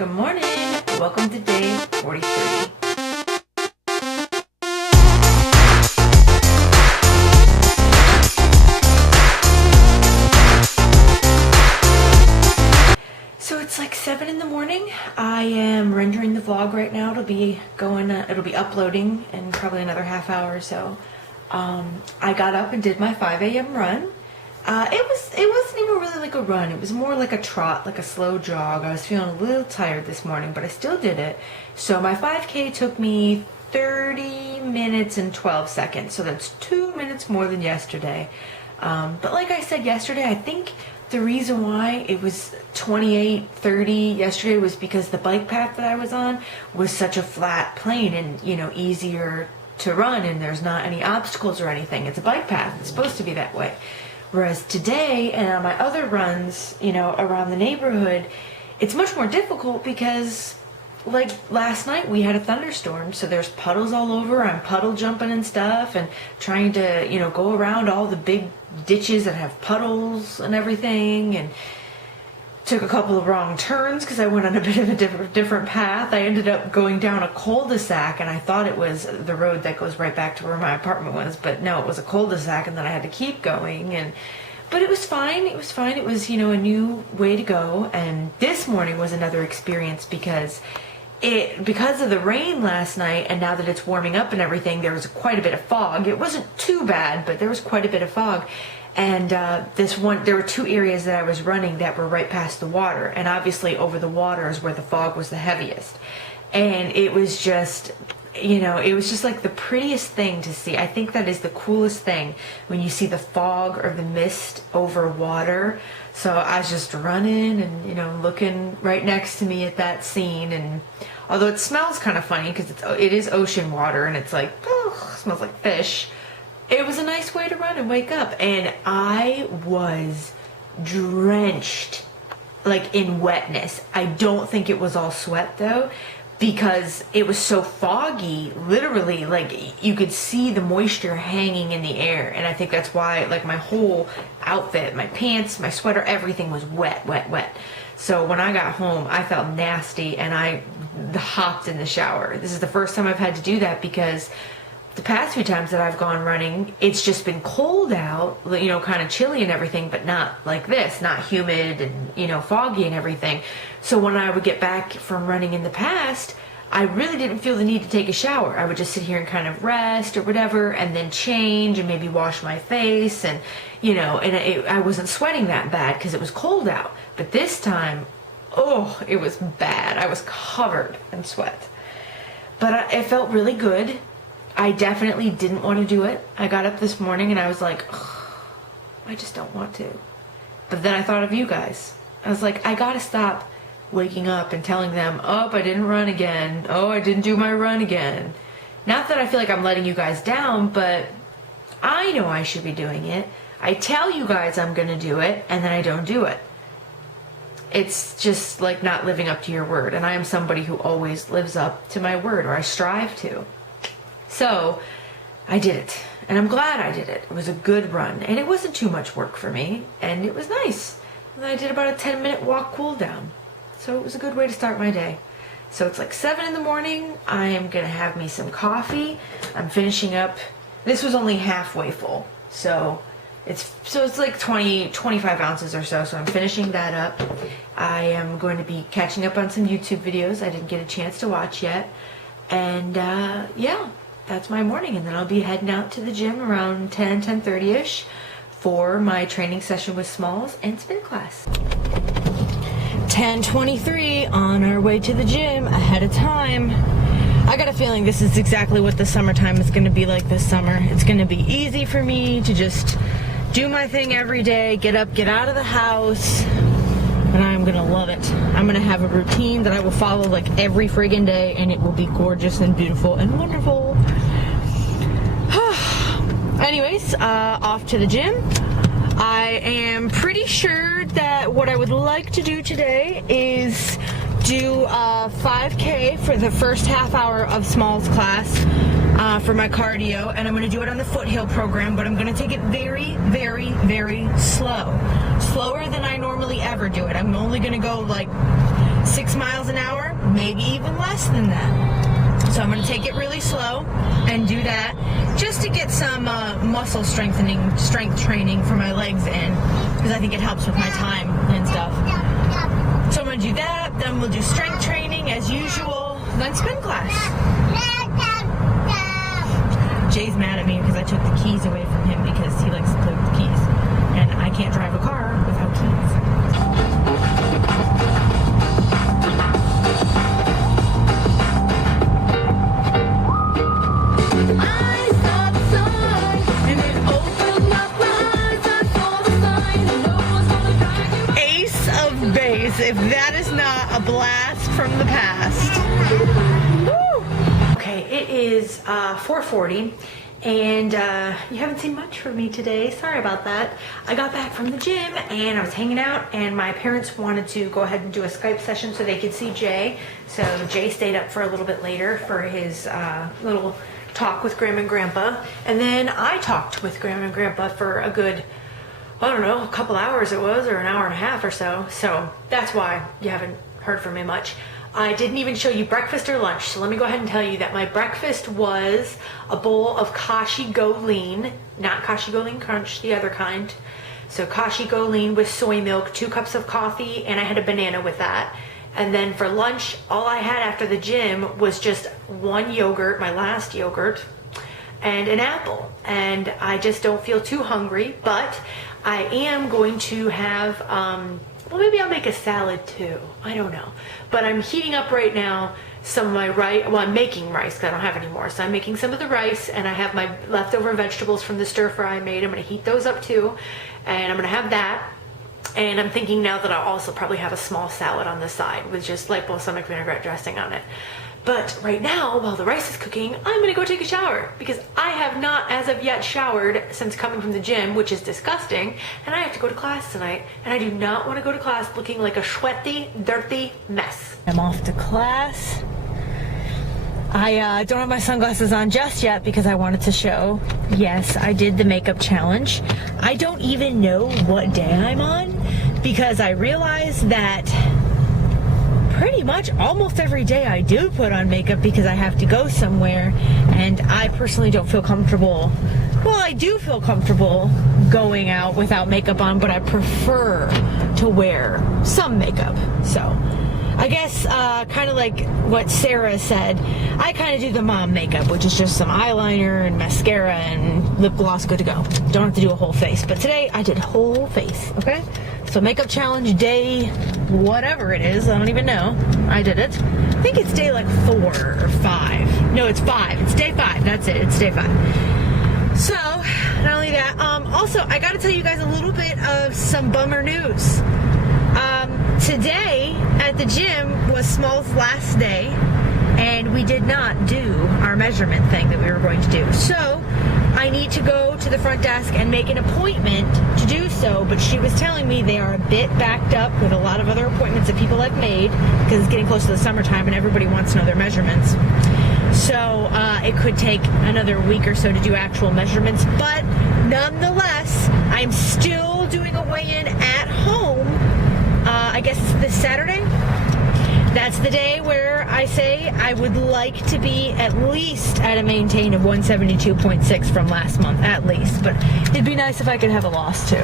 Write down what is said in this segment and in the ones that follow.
Good morning. Welcome to day 43. So it's like 7 in the morning. I am rendering the vlog right now. It'll be uploading in probably another half hour or so. I got up and did my 5 a.m. run. It wasn't even really like a run. It was more like a trot, like a slow jog. I was feeling a little tired this morning, but I still did it. So my 5K took me 30 minutes and 12 seconds. So that's 2 minutes more than yesterday. But like I said yesterday, I think the reason why it was 28:30 yesterday was because the bike path that I was on was such a flat plane and, you know, easier to run, and there's not any obstacles or anything. It's a bike path. It's supposed to be that way. Whereas today and on my other runs, you know, around the neighborhood, it's much more difficult because, like last night, we had a thunderstorm, so there's puddles all over. I'm puddle jumping and stuff and trying to, you know, go around all the big ditches that have puddles and everything, and took a couple of wrong turns because I went on a bit of a different path. I ended up going down a cul-de-sac, and I thought it was the road that goes right back to where my apartment was, but no, it was a cul-de-sac, and then I had to keep going. But it was fine. It was fine. It was, you know, a new way to go. And this morning was another experience because of the rain last night, and now that it's warming up and everything, there was quite a bit of fog. It wasn't too bad, but there was quite a bit of fog. And there were two areas that I was running that were right past the water, and obviously over the water is where the fog was the heaviest. And it was just, you know, it was just like the prettiest thing to see. I think that is the coolest thing, when you see the fog or the mist over water. So I was just running and, you know, looking right next to me at that scene. And although it smells kind of funny because it is ocean water and it's like, oh, it smells like fish, it was a nice way to run and wake up. And I was drenched, like in wetness. I don't think it was all sweat though, because it was so foggy, literally, like you could see the moisture hanging in the air. And I think that's why, like, my whole outfit, my pants, my sweater, everything was wet. So when I got home, I felt nasty and I hopped in the shower. This is the first time I've had to do that because the past few times that I've gone running, it's just been cold out, you know, kind of chilly and everything, but not like this, not humid and, you know, foggy and everything. So when I would get back from running in the past, I really didn't feel the need to take a shower. I would just sit here and kind of rest or whatever, and then change and maybe wash my face, and, you know, and I wasn't sweating that bad because it was cold out. But this time, oh, it was bad. I was covered in sweat. But it felt really good. I definitely didn't want to do it. I got up this morning and I was like, I just don't want to. But then I thought of you guys. I was like, I gotta stop waking up and telling them, oh, I didn't run again. Oh, I didn't do my run again. Not that I feel like I'm letting you guys down, but I know I should be doing it. I tell you guys I'm gonna do it, and then I don't do it. It's just like not living up to your word. And I am somebody who always lives up to my word, or I strive to. So I did it, and I'm glad I did it. It was a good run, and it wasn't too much work for me, and it was nice. And I did about a 10-minute walk cool down. So it was a good way to start my day. So it's like 7 in the morning. I am going to have me some coffee. I'm finishing up. This was only halfway full. So it's like 25 ounces or so. So I'm finishing that up. I am going to be catching up on some YouTube videos I didn't get a chance to watch yet. And yeah, that's my morning. And then I'll be heading out to the gym around 10:30ish for my training session with Smalls and spin class. 10:23 on our way to the gym, ahead of time. I got a feeling this is exactly what the summertime is going to be like this summer. It's going to be easy for me to just do my thing every day, get up, get out of the house, and I'm going to love it. I'm going to have a routine that I will follow like every friggin' day, and it will be gorgeous and beautiful and wonderful. Anyways, off to the gym. I am pretty sure that what I would like to do today is do a 5K for the first half hour of Smalls class for my cardio, and I'm going to do it on the foothill program, but I'm going to take it very, very, very slow. Slower than I normally ever do it. I'm only going to go like 6 miles an hour take it really slow and do that just to get some muscle strength training for my legs in, because I think it helps with my time and stuff. So I'm going to do that, then we'll do strength training as usual, then spin class. Jay's mad at me because I took the keys away from him because he likes to play with the keys, and I can't drive a car without keys. If that is not a blast from the past. Woo! Okay, it is 4:40 and you haven't seen much from me today. Sorry about that. I got back from the gym and I was hanging out, and my parents wanted to go ahead and do a Skype session so they could see Jay. So Jay stayed up for a little bit later for his little talk with Grandma and Grandpa, and then I talked with Grandma and Grandpa for a good, I don't know, a couple hours it was, or an hour and a half or so. So that's why you haven't heard from me much. I didn't even show you breakfast or lunch. So let me go ahead and tell you that my breakfast was a bowl of Kashi Go Lean, not Kashi Go Lean Crunch, the other kind. So Kashi Go Lean with soy milk, 2 cups of coffee, and I had a banana with that. And then for lunch, all I had after the gym was just 1 yogurt, my last yogurt, and an apple. And I just don't feel too hungry, but I am going to have, well, maybe I'll make a salad too. I don't know. But I'm heating up right now some of my rice. Well, I'm making rice because I don't have any more. So I'm making some of the rice, and I have my leftover vegetables from the stir fry I made. I'm going to heat those up too, and I'm going to have that. And I'm thinking now that I'll also probably have a small salad on the side with just light balsamic vinaigrette dressing on it. But right now, while the rice is cooking, I'm gonna go take a shower because I have not as of yet showered since coming from the gym, which is disgusting, and I have to go to class tonight, and I do not want to go to class looking like a sweaty, dirty mess. I'm off to class. I don't have my sunglasses on just yet because I wanted to show, yes, I did the makeup challenge. I don't even know what day I'm on because I realized that pretty much almost every day I do put on makeup because I have to go somewhere, and I personally don't feel comfortable. Well, I do feel comfortable going out without makeup on, but I prefer to wear some makeup. So I guess kind of like what Sarah said, I kind of do the mom makeup, which is just some eyeliner and mascara and lip gloss, good to go. Don't have to do a whole face, but today I did whole face, okay? So makeup challenge day, whatever it is, I don't even know. I did it. I think it's day like 4 or 5. No, it's 5. It's day 5. That's it. It's day 5. So, not only that, also, I got to tell you guys a little bit of some bummer news. Today at the gym was Small's last day, and we did not do our measurement thing that we were going to do. So, I need to go to the front desk and make an appointment to do so, but she was telling me they are a bit backed up with a lot of other appointments that people have made because it's getting close to the summertime and everybody wants to know their measurements. So it could take another week or so to do actual measurements, but nonetheless, I'm still doing a weigh-in at home. I guess it's this Saturday. That's the day where I say I would like to be at least at a maintain of 172.6 from last month, at least. But it'd be nice if I could have a loss too.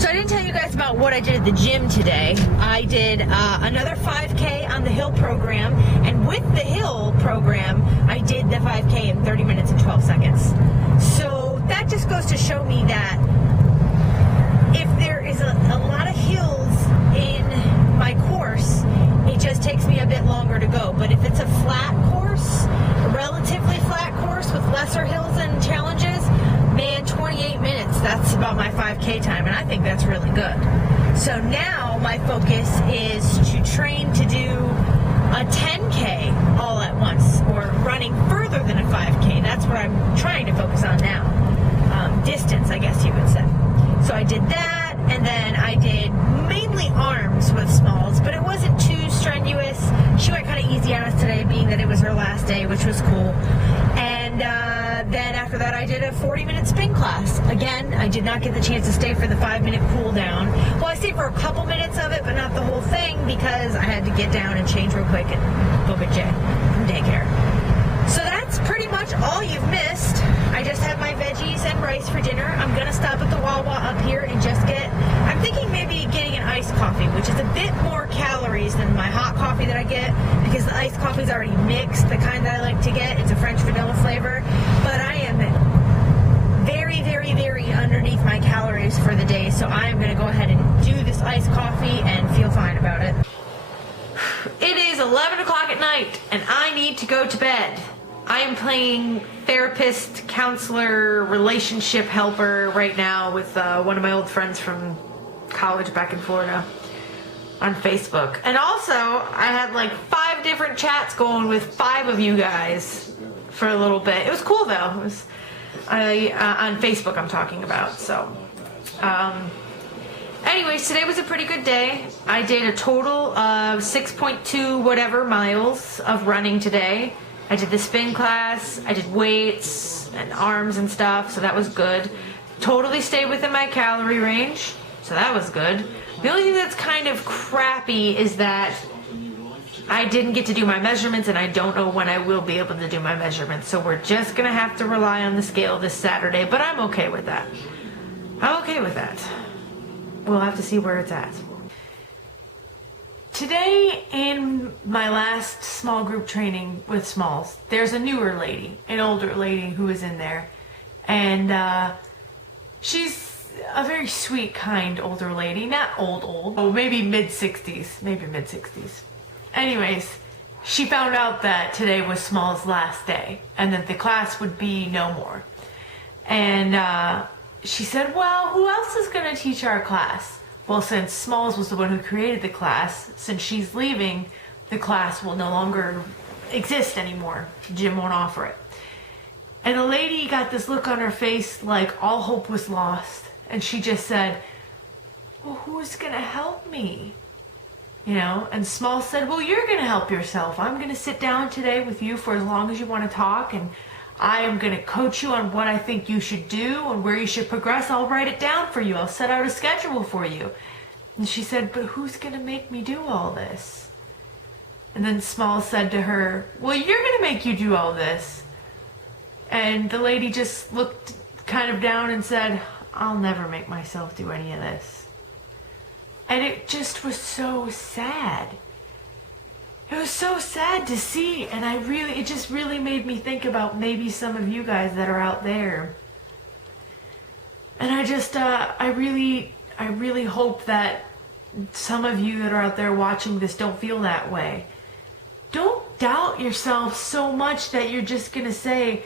So I didn't tell you guys about what I did at the gym today. I did another 5K on the Hill program, and with the Hill program, I did the 5K in 30 minutes and 12 seconds. So that just goes to show me that if there is a lot of hills in my course, it just takes me a bit longer to go. But if it's a flat course, a relatively flat course with lesser hills and challenges, man, 28 minutes, that's about my 5K time, and I think that's really good. So now my focus is to train to do a 10K all at once, or running further than a 5K. That's what I'm trying to focus on now. Distance, I guess you would say. So I did that, and then I did mainly arms with Smalls, but it wasn't too strenuous. She went kind of easy on us today, being that it was her last day, which was cool. And then after that, I did a 40-minute spin class. Again, I did not get the chance to stay for the 5-minute cool down. Well, I stayed for a couple minutes of it, but not the whole thing, because I had to get down and change real quick and go get Jay from daycare. that's pretty much all you've missed. I just had my veggies and rice for dinner. I'm gonna stop at the Wawa up here and just I'm thinking maybe getting an iced coffee, which is a bit more calories than my hot coffee that I get, because the iced coffee is already mixed, the kind that I like to get. It's a French vanilla flavor, but I am very, very, very underneath my calories for the day, so I'm gonna go ahead and do this iced coffee and feel fine about it. It is 11 o'clock at night, and I need to go to bed. I am playing therapist, counselor, relationship helper right now with one of my old friends from college back in Florida on Facebook. And also, I had like 5 different chats going with 5 of you guys for a little bit. It was cool though. It was on Facebook I'm talking about. So, anyways, today was a pretty good day. I did a total of 6.2 whatever miles of running today. I did the spin class, I did weights and arms and stuff, so that was good. Totally stayed within my calorie range, so that was good. The only thing that's kind of crappy is that I didn't get to do my measurements, and I don't know when I will be able to do my measurements, so we're just gonna have to rely on the scale this Saturday, but I'm okay with that. I'm okay with that. We'll have to see where it's at. Today, in my last small group training with Smalls, there's a newer lady, an older lady who is in there. And she's a very sweet, kind older lady. Not old. Oh, maybe mid-60s. Maybe mid-60s. Anyways, she found out that today was Smalls' last day and that the class would be no more. And she said, well, who else is going to teach our class? Well, since Smalls was the one who created the class, since she's leaving, the class will no longer exist anymore. Jim won't offer it. And the lady got this look on her face like all hope was lost. And she just said, well, who's going to help me? You know, and Smalls said, well, you're going to help yourself. I'm going to sit down today with you for as long as you want to talk, and I am going to coach you on what I think you should do and where you should progress. I'll write it down for you. I'll set out a schedule for you. And she said, but who's going to make me do all this? And then Smalls said to her, well, you're going to make you do all this. And the lady just looked kind of down and said, I'll never make myself do any of this. And it just was so sad. It was so sad to see, and it just really made me think about maybe some of you guys that are out there. And I really hope that some of you that are out there watching this don't feel that way. Don't doubt yourself so much that you're just gonna say,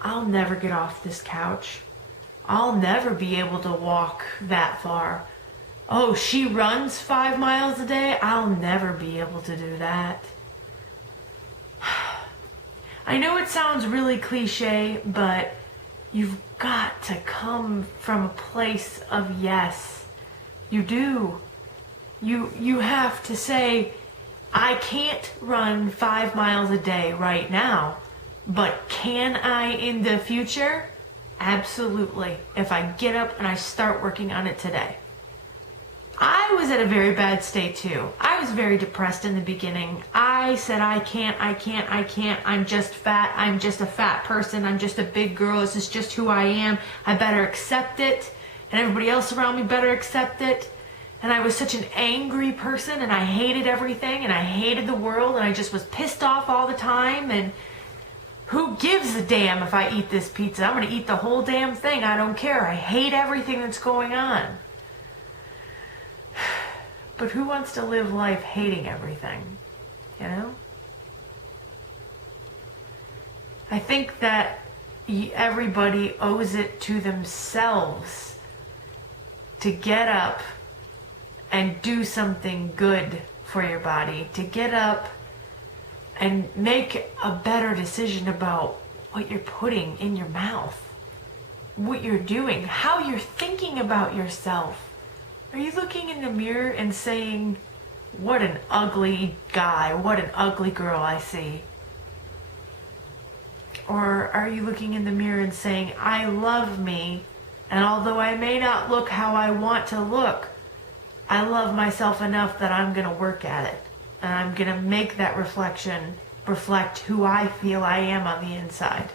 I'll never get off this couch. I'll never be able to walk that far. Oh, she runs 5 miles a day? I'll never be able to do that. I know it sounds really cliche, but you've got to come from a place of yes. You do. You have to say, I can't run 5 miles a day right now, but can I in the future? Absolutely. If I get up and I start working on it today. I was at a very bad state too. I was very depressed in the beginning. I said, I can't. I'm just fat. I'm just a fat person. I'm just a big girl. This is just who I am. I better accept it. And everybody else around me better accept it. And I was such an angry person, and I hated everything, and I hated the world, and I just was pissed off all the time. And who gives a damn if I eat this pizza? I'm going to eat the whole damn thing. I don't care. I hate everything that's going on. But who wants to live life hating everything, you know? I think that everybody owes it to themselves to get up and do something good for your body, to get up and make a better decision about what you're putting in your mouth, what you're doing, how you're thinking about yourself. Are you looking in the mirror and saying, what an ugly guy, what an ugly girl I see? Or are you looking in the mirror and saying, I love me, and although I may not look how I want to look, I love myself enough that I'm going to work at it. And I'm going to make that reflection reflect who I feel I am on the inside.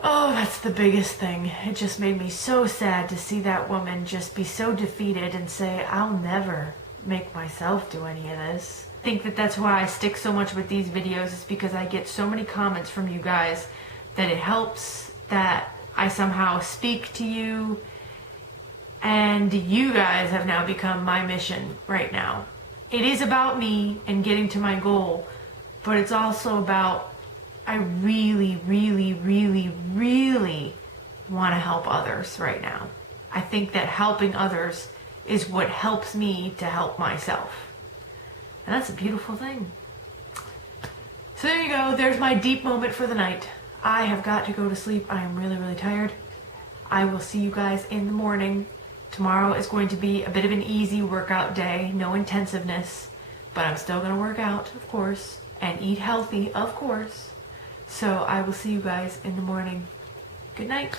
Oh, that's the biggest thing. It just made me so sad to see that woman just be so defeated and say, I'll never make myself do any of this. I think that that's why I stick so much with these videos, is because I get so many comments from you guys that it helps that I somehow speak to you, and you guys have now become my mission right now. It is about me and getting to my goal, but it's also about, I really, really, really, really want to help others right now. I think that helping others is what helps me to help myself. And that's a beautiful thing. So there you go. There's my deep moment for the night. I have got to go to sleep. I am really, really tired. I will see you guys in the morning. Tomorrow is going to be a bit of an easy workout day. No intensiveness. But I'm still going to work out, of course. And eat healthy, of course. So I will see you guys in the morning. Good night.